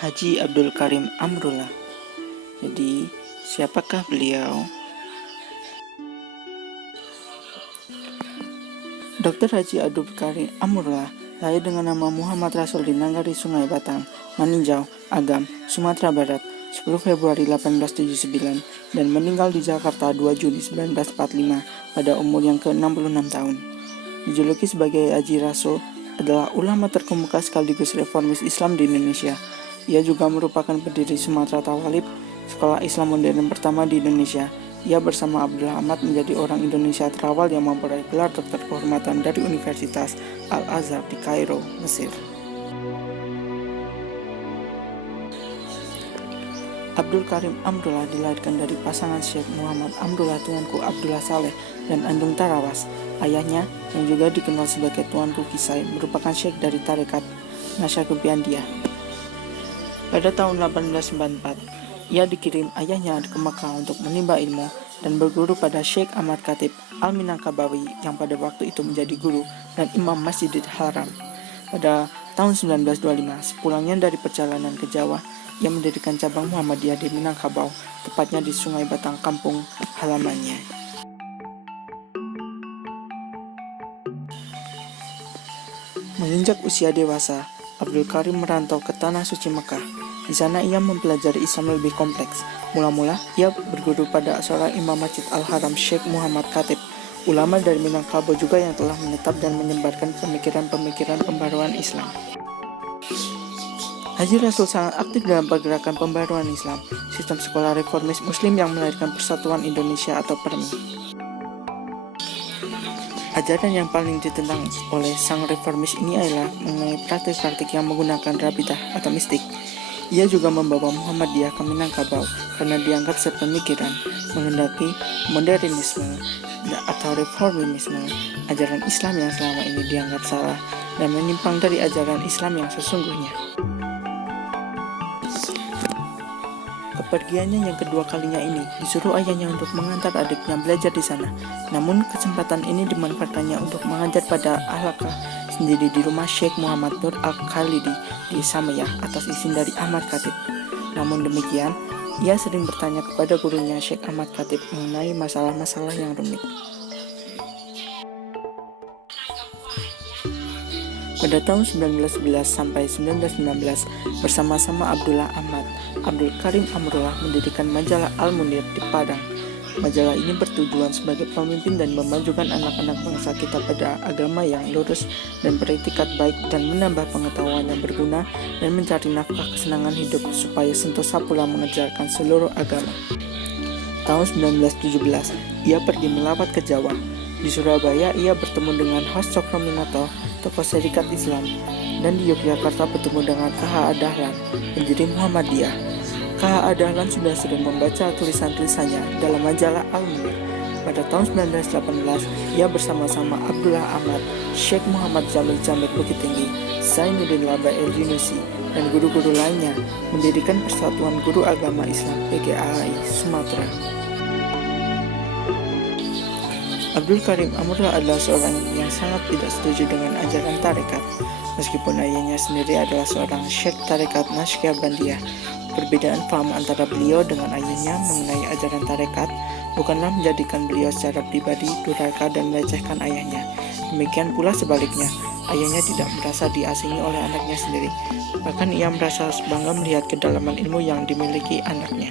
Haji Abdul Karim Amrullah. Jadi, siapakah beliau? Dr. Haji Abdul Karim Amrullah lahir dengan nama Muhammad Rasul di Nagari Sungai Batang, Maninjau, Agam, Sumatera Barat, 10 Februari 1879 dan meninggal di Jakarta 2 Juni 1945 pada umur yang ke-66 tahun. Dijuluki sebagai Haji Rasul, adalah ulama terkemuka sekaligus reformis Islam di Indonesia. Ia juga merupakan pendiri Sumatera Tawalib, sekolah Islam modern pertama di Indonesia. Ia bersama Abdullah Ahmad menjadi orang Indonesia terawal yang memperoleh gelar doktor kehormatan dari Universitas Al-Azhar di Kairo, Mesir. Abdul Karim Amrullah dilahirkan dari pasangan Syekh Muhammad Amrullah Tuanku Abdullah Saleh dan Andung Tarawas. Ayahnya, yang juga dikenal sebagai Tuanku Kisai, merupakan syekh dari tarekat Nasyabandiyah. Pada tahun 1894, ia dikirim ayahnya ke Mekah untuk menimba ilmu dan berguru pada Syekh Ahmad Khatib Al-Minangkabawi yang pada waktu itu menjadi guru dan imam Masjidil Haram. Pada tahun 1925, sepulangnya dari perjalanan ke Jawa, ia mendirikan cabang Muhammadiyah di Minangkabau, tepatnya di Sungai Batang, kampung halamannya. Menginjak usia dewasa, Abdul Karim merantau ke Tanah Suci Mekah. Di sana ia mempelajari Islam lebih kompleks. Mula-mula ia berguru pada seorang imam Masjid Al-Haram, Syekh Muhammad Khatib, ulama dari Minangkabau juga yang telah menetap dan menyebarkan pemikiran-pemikiran pembaruan Islam. Haji Rasul sangat aktif dalam pergerakan pembaruan Islam, sistem sekolah reformis Muslim yang melahirkan Persatuan Indonesia atau PERMI. Ajaran yang paling ditentang oleh sang reformis ini adalah mengenai praktik-praktik yang menggunakan rabidah atau mistik. Ia juga membawa Muhammadiyah ke Minangkabau karena dianggap sepemikiran, menghendaki modernisme atau reformisme, ajaran Islam yang selama ini dianggap salah dan menyimpang dari ajaran Islam yang sesungguhnya. Kepergiannya yang kedua kalinya ini disuruh ayahnya untuk mengantar adiknya belajar di sana. Namun kesempatan ini dimanfaatkannya untuk mengajar pada Al-Hakah sendiri di rumah Syekh Muhammad Nur Al-Khalidi di Samayah atas izin dari Ahmad Khatib. Namun demikian, ia sering bertanya kepada gurunya Syekh Ahmad Khatib mengenai masalah-masalah yang rumit. Pada tahun 1911 sampai 1919, bersama-sama Abdullah Ahmad, Abdul Karim Amrullah mendirikan majalah Al-Munir di Padang. Majalah ini bertujuan sebagai pemimpin dan memajukan anak-anak bangsa kita pada agama yang lurus dan beretikat baik dan menambah pengetahuan yang berguna dan mencari nafkah kesenangan hidup supaya sentosa pula mengejarkan seluruh agama. Tahun 1917, ia pergi melawat ke Jawa. Di Surabaya, ia bertemu dengan Hos Cokroaminoto, tokoh Serikat Islam, dan di Yogyakarta bertemu dengan K.H.A. Dahlan, pendiri Muhammadiyah. K.H.A. Dahlan sudah sering membaca tulisan-tulisannya dalam majalah Al-Munir. Pada tahun 1918, ia bersama-sama Abdullah Ahmad, Syekh Muhammad Jamil Jamil Bukit Tinggi, Zainuddin Laba El Yunusi, dan guru-guru lainnya mendirikan Persatuan Guru Agama Islam PGAI Sumatera. Abdul Karim Amrullah adalah seorang yang sangat tidak setuju dengan ajaran tarekat. Meskipun ayahnya sendiri adalah seorang syekh tarekat Nasyabandiyah, perbedaan paham antara beliau dengan ayahnya mengenai ajaran tarekat bukanlah menjadikan beliau secara pribadi durhaka dan melecehkan ayahnya. Demikian pula sebaliknya, ayahnya tidak merasa diasingi oleh anaknya sendiri. Bahkan ia merasa bangga melihat kedalaman ilmu yang dimiliki anaknya.